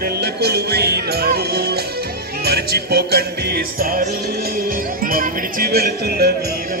గుండెల్ల కొలువైనారు మర్చిపోకండి సారు మమ్మిడిచి వెళుతున్న మీరు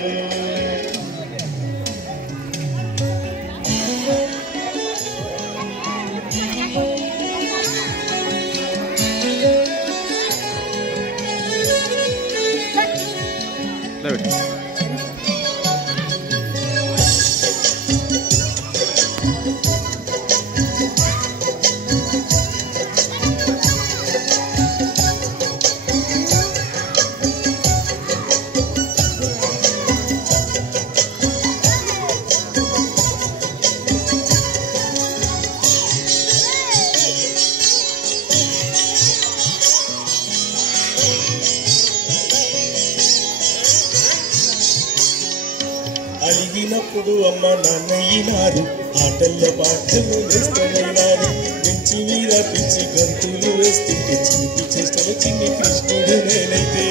అలిగినప్పుడు అమ్మ నాన్నయ్యినారు ఆటల్లో పాటలు వేస్తనైనారు పెంచి మీద పిచ్చి గంతులు వేస్తుంటే చీపి చేష్టలు చిన్ని కృష్ణుడు నేనైతే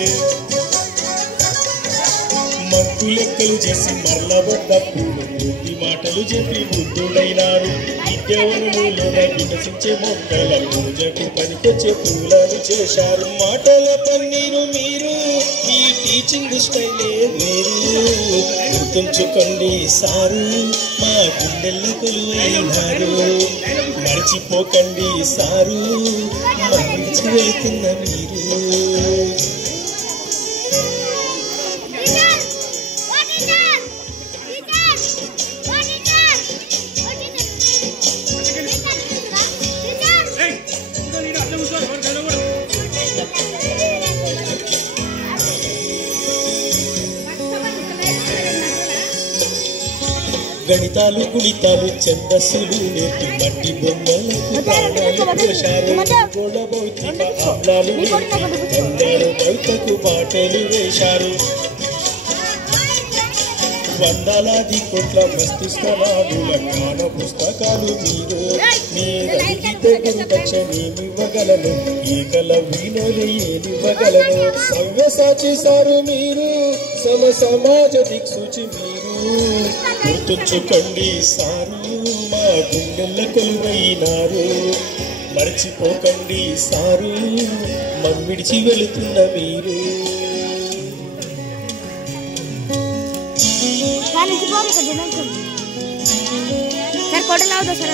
మక్కు లెక్కలు చేసి మరలబడ్డప్పుడు బుద్ధి మాటలు చెప్పి బుద్ధుడైనారు విద్యావనములో వికసించే మొక్కల పూజకు పనికొచ్చే పూలను చేశారు మాటల పన్నీరు మీరు ఈ టీచింగ్ స్టైలే వేరు గుర్తుంచుకోండి సారు మా గుండెల్ల కొలువైనారు మర్చిపోకండి సారు మర్చి వెళ్తున్న మీరు గణితాలు గుణితాలు ఛందస్సులు నేర్పి మట్టి బొమ్మలకు ప్రాణాలు పోశారు గోడ భౌతిక అమ్లాలు బంగారు బయటకు పాటలు వేశారు వందలాది కోట్ల మస్తిష్కనాడుల జ్ఞాన పుస్తకాలు మీరు మీరడిగితే గురుదక్షిణేమివ్వగలను ఏకలవ్యులు ఏమివ్వగలను సవ్యసాచి సారు మీరు సమాజ దిక్సూచి మీరు గుర్తుంచుకోండి సారు మా గుండెల్ల కొలువైనారు మర్చిపోకండి సారు మమ్మిడిచి వెళుతున్న మీరు सर फोटो लाओ दो सर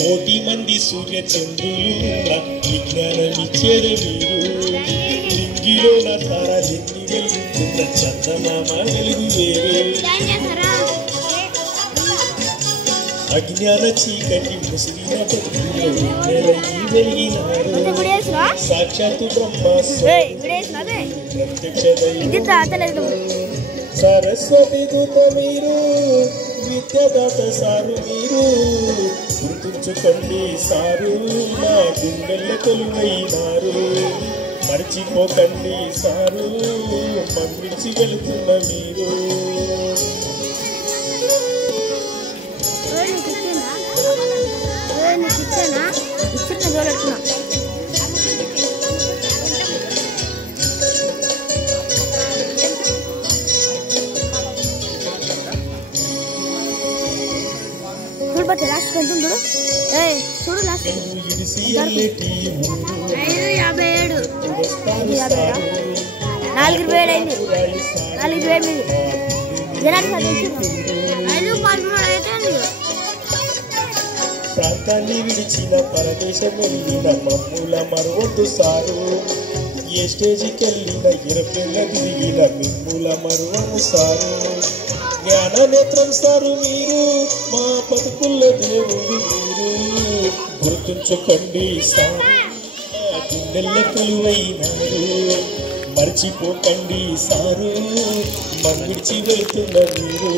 కోటి మంది సూర్య చంద్రులు విజ్ఞానమిచ్చేది మీరు లింగిలో నా తారాలెన్ని వెలుగుతున్న చందమామ వెలుగు వేరు అజ్ఞాన చీకటి ముసిరిన వెలిగినారు సాక్షాత్తు బ్రహ్మ ప్రత్యక్ష సరస్వతి దూత మీరు విద్యాదాత సారు మీరు గుర్తుంచుకోండి సారు మా గుండెల్ల కొలువైనారు మర్చిపోకండి సారు మమ్మిడిచి వెళుతున్న మీరు చూడు లాస్ట్ 4,000 అయింది 4,000 ప్రాంతాన్ని విడిచిన పరదేశం వెళ్ళిన మమ్ముల మరవద్దు సారు ఏ స్టేజికి వెళ్ళిన ఎరపెళ్ళ తిరిగిన మిమ్ముల మరువము సారు జ్ఞాన నేత్రం సారు మీరు మా బతుకుల్లో దేవుడు మీరు గుర్తుంచుకోండి సారు మా గుండెల్ల కొలువైనారు మర్చిపోకండి సారు మమ్మిడిచి వెళ్తున్న మీరు